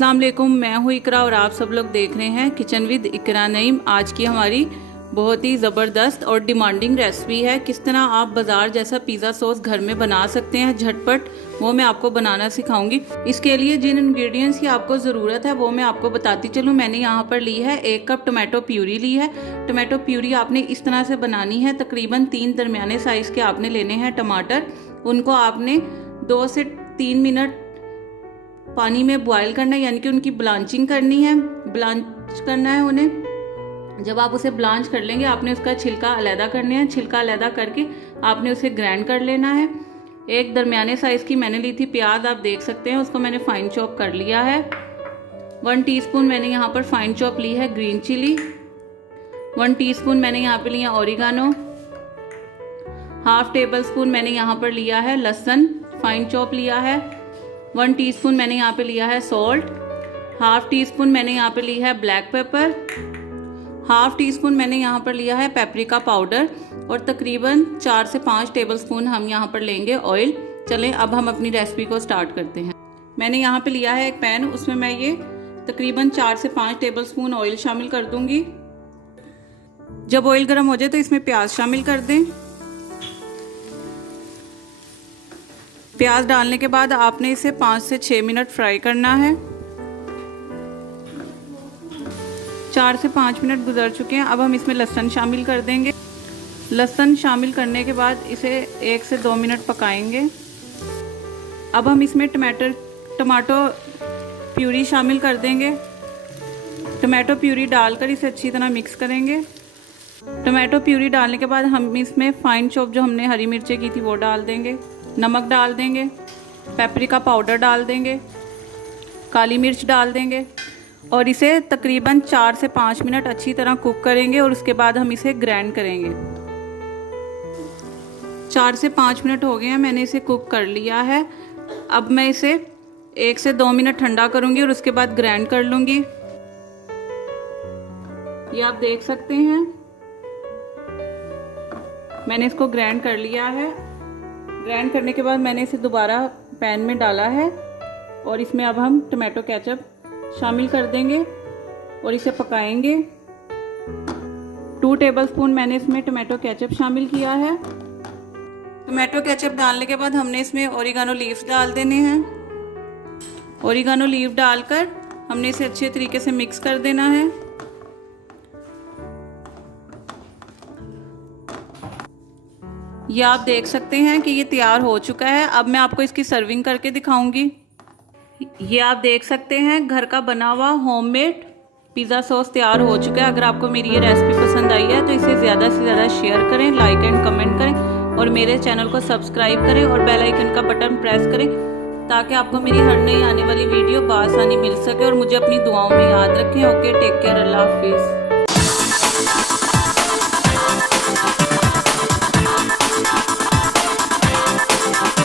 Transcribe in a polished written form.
अस्सलाम वालेकुम, मैं हूँ इकरा और आप सब लोग देख रहे हैं किचन विद इकरा नईम। आज की हमारी बहुत ही ज़बरदस्त और डिमांडिंग रेसिपी है। किस तरह आप बाज़ार जैसा पिज़्ज़ा सॉस घर में बना सकते हैं झटपट, वो मैं आपको बनाना सिखाऊंगी। इसके लिए जिन इंग्रेडिएंट्स की आपको ज़रूरत है वो मैं आपको बताती चलूँ। मैंने यहाँ पर ली है 1 कप टोमेटो प्यूरी ली है। टोमेटो प्यूरी आपने इस तरह से बनानी है, तकरीबन 3 दरमियाने साइज़ के आपने लेने हैं टमाटर। उनको आपने 2 से 3 मिनट पानी में बॉयल करना है, यानी कि उनकी ब्लांचिंग करनी है, ब्लांच करना है उन्हें। जब आप उसे ब्लांच कर लेंगे आपने उसका छिलका अलहदा करना है। छिलका अलहदा करके आपने उसे ग्राइंड कर लेना है। एक दरमियाने साइज़ की मैंने ली थी प्याज, आप देख सकते हैं, उसको मैंने फाइन चॉप कर लिया है। 1 टीस्पून मैंने यहाँ पर फाइन चॉप ली है ग्रीन चिली। 1 टीस्पून मैंने यहाँ पे लिया ऑरिगानो। हाफ टेबल स्पून मैंने यहाँ पर लिया है लहसुन, फाइन चॉप लिया है। 1 टीस्पून मैंने यहाँ पे लिया है सॉल्ट। हाफ टी स्पून मैंने यहाँ पे लिया है black pepper. Half tea spoon मैंने यहाँ पर लिया है पेपरिका पाउडर। और तकरीबन 4 से 5 टेबल स्पून हम यहाँ पर लेंगे ऑयल। चलें अब हम अपनी रेसिपी को स्टार्ट करते हैं। मैंने यहाँ पे लिया है एक पैन, उसमें मैं ये तकरीबन 4 से 5 टेबल स्पून ऑयल शामिल कर दूंगी। जब ऑयल गर्म हो जाए तो इसमें प्याज शामिल कर दें। प्याज डालने के बाद आपने इसे 5 से 6 मिनट फ्राई करना है। 4 से 5 मिनट गुजर चुके हैं। अब हम इसमें लहसुन शामिल कर देंगे। लहसुन शामिल करने के बाद इसे 1 से 2 मिनट पकाएंगे। अब हम इसमें टमाटो प्यूरी शामिल कर देंगे। टमाटो प्यूरी डालकर इसे अच्छी तरह मिक्स करेंगे। टमाटो प्यूरी डालने के बाद हम इसमें फाइन चॉप जो हमने हरी मिर्चें की थी वो डाल देंगे। नमक डाल देंगे, पेपरिका पाउडर डाल देंगे, काली मिर्च डाल देंगे और इसे तकरीबन 4 से 5 मिनट अच्छी तरह कुक करेंगे और उसके बाद हम इसे ग्राइंड करेंगे। 4 से 5 मिनट हो गए हैं, मैंने इसे कुक कर लिया है। अब मैं इसे 1 से 2 मिनट ठंडा करूंगी और उसके बाद ग्राइंड कर लूंगी। ये आप देख सकते हैं मैंने इसको ग्राइंड कर लिया है। ग्राइंड करने के बाद मैंने इसे दोबारा पैन में डाला है और इसमें अब हम टमाटो केचप शामिल कर देंगे और इसे पकाएंगे। 2 टेबलस्पून मैंने इसमें टमाटो केचप शामिल किया है। टमाटो केचप डालने के बाद हमने इसमें ओरिगानो लीव्स डाल देने हैं। ओरिगानो लीव डालकर हमने इसे अच्छे तरीके से मिक्स कर देना है। ये आप देख सकते हैं कि ये तैयार हो चुका है। अब मैं आपको इसकी सर्विंग करके दिखाऊंगी। ये आप देख सकते हैं घर का बना हुआ होममेड पिज़्ज़ा सॉस तैयार हो चुका है। अगर आपको मेरी ये रेसिपी पसंद आई है तो इसे ज़्यादा से ज़्यादा शेयर करें, लाइक एंड कमेंट करें और मेरे चैनल को सब्सक्राइब करें और बेल आइकन का बटन प्रेस करें ताकि आपको मेरी हर नई आने वाली वीडियो बआसानी मिल सके। और मुझे अपनी दुआओं में याद रखें। ओके, टेक केयर, अल्लाह हाफिज़।